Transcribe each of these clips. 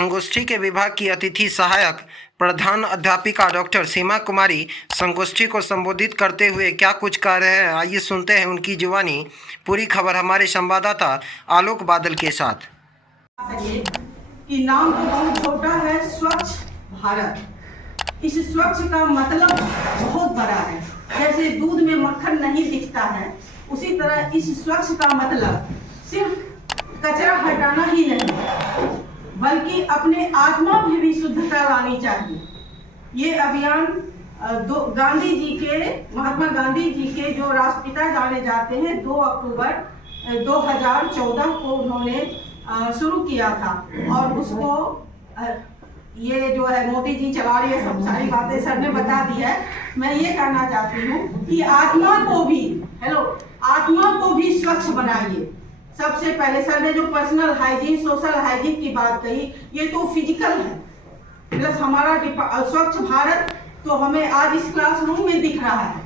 संगोष्ठी के विभाग की अतिथि सहायक प्रधान अध्यापिका डॉक्टर सीमा कुमारी संगोष्ठी को संबोधित करते हुए क्या कुछ कह रहे हैं, आइए सुनते हैं उनकी जुबानी। पूरी खबर हमारे संवाददाता आलोक बादल के साथ। कि नाम तो बहुत छोटा है, स्वच्छ भारत। इस स्वच्छ का मतलब बहुत बड़ा है। जैसे दूध में मक्खन नहीं दिखता है, उसी तरह इस स्वच्छ का मतलब सिर्फ कचरा हटाना ही नहीं, बल्कि अपने आत्मा में भी शुद्धता लानी चाहिए। ये अभियान गांधी जी के, महात्मा गांधी जी के जो राष्ट्रपिता जाने जाते हैं, 2 अक्टूबर 2014 को उन्होंने शुरू किया था। और उसको ये जो है मोदी जी चला रही है, सब सारी बातें सर ने बता दी है। मैं ये कहना चाहती हूँ कि आत्मा को भी स्वच्छ बनाइए। सबसे पहले सर ने जो पर्सनल हाइजीन, सोशल हाइजीन की बात कही, ये तो फिजिकल है, प्लस हमारा स्वच्छ भारत तो हमें आज इस क्लासरूम में दिख रहा है,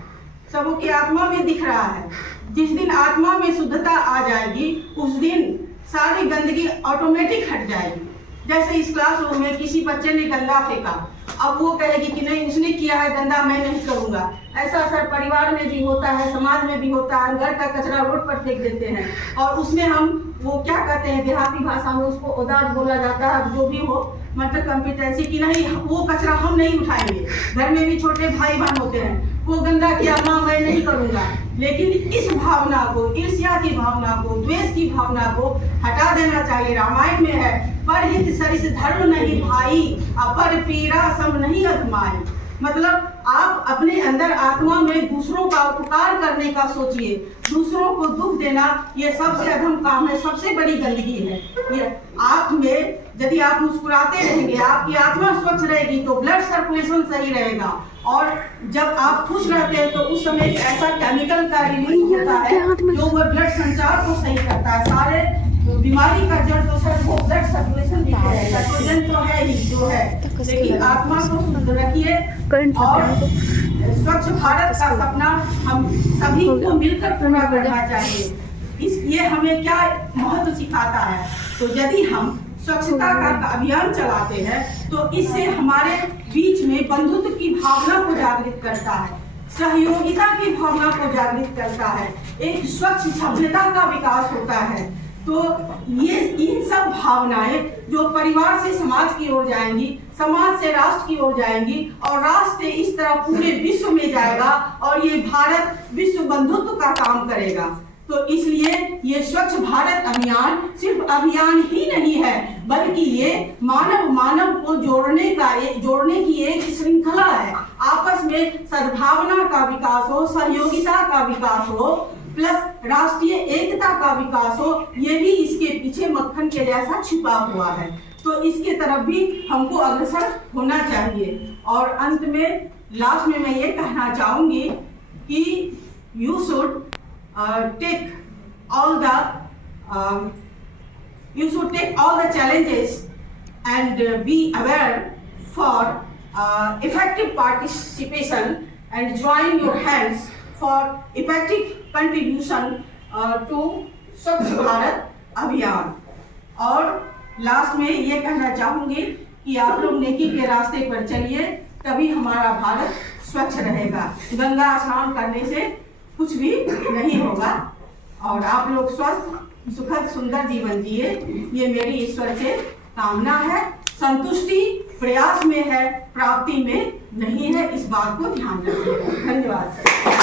सबों की आत्मा में दिख रहा है। जिस दिन आत्मा में शुद्धता आ जाएगी, उस दिन सारी गंदगी ऑटोमेटिक हट जाएगी। जैसे इस क्लासरूम में किसी बच्चे ने गंदा फेंका, अब वो कहेगी कि नहीं उसने किया है गंदा, मैं नहीं करूंगा। ऐसा असर परिवार में भी होता है, समाज में भी होता है। घर का कचरा रोड पर फेंक देते हैं और उसमें हम वो क्या कहते हैं, देहाती भाषा में उसको औदाद बोला जाता है, जो भी हो, मतलब कॉम्पिटेंसी की नहीं, वो कचरा हम नहीं उठाएंगे। घर में भी छोटे भाई बहन होते हैं, वो गंदा किया, माँ मैं नहीं करूंगा। लेकिन इस भावना को, ईर्ष्या की भावना को, द्वेष की भावना को हटा देना चाहिए। रामायण में है, परहित सरिस धर्म नहीं भाई, अपर पीरा सम नहीं अधमाई। मतलब आप अपने अंदर आत्मा में दूसरों का उपकार करने का सोचिए। दूसरों को दुख देना ये सबसे अधम काम है, सबसे बड़ी गंदगी है। ये आप में यदि आप मुस्कुराते रहेंगे, आपकी आत्मा स्वच्छ रहेगी तो ब्लड सर्कुलेशन सही रहेगा। और जब आप खुश रहते हैं तो उस समय ऐसा केमिकल का रिलीज होता है जो वो ब्लड संचार को सही करता है। सारे बीमारी का जड़ तो सर वो ब्लड सर्कुलेशन भी है, तो है ही जो है। लेकिन आत्मा को शुद्ध रखिए और स्वच्छ भारत का सपना हम सभी को मिलकर पूरा करना चाहिए। ये हमें क्या महत्व सिखाता है, तो यदि हम स्वच्छता का अभियान चलाते हैं तो इससे हमारे बीच में बंधुत्व की भावना को जागृत करता है, सहयोगिता की भावना को जागृत करता है, एक स्वच्छ सभ्यता का विकास होता है। तो ये इन सब भावनाएं जो परिवार से समाज की ओर जाएंगी, समाज से राष्ट्र की ओर जाएंगी और राष्ट्र से इस तरह पूरे विश्व में जाएगा और ये भारत विश्व बंधुत्व का काम करेगा। तो इसलिए ये स्वच्छ भारत अभियान सिर्फ अभियान ही नहीं है, बल्कि ये मानव को जोड़ने की एक श्रृंखला है। आपस में सद्भावना का विकास हो, सहयोगिता का विकास हो, प्लस राष्ट्रीय एकता का विकास हो, ये भी इसके पीछे मक्खन के जैसा छिपा हुआ है। तो इसके तरफ भी हमको अग्रसर होना चाहिए। और अंत में लास्ट में मैं ये कहना चाहूंगी कि you should take all the challenges and be aware for effective participation and join your hands for effective contribution to स्वच्छ भारत अभियान। और लास्ट में ये कहना चाहूंगी कि आप लोग नेकी के रास्ते पर चलिए, तभी हमारा भारत स्वच्छ रहेगा। गंगा स्नान करने से कुछ भी नहीं होगा और आप लोग स्वस्थ सुखद सुंदर जीवन जिए, ये मेरी ईश्वर से कामना है। संतुष्टि प्रयास में है, प्राप्ति में नहीं है, इस बात को ध्यान रखिएगा। धन्यवाद सर।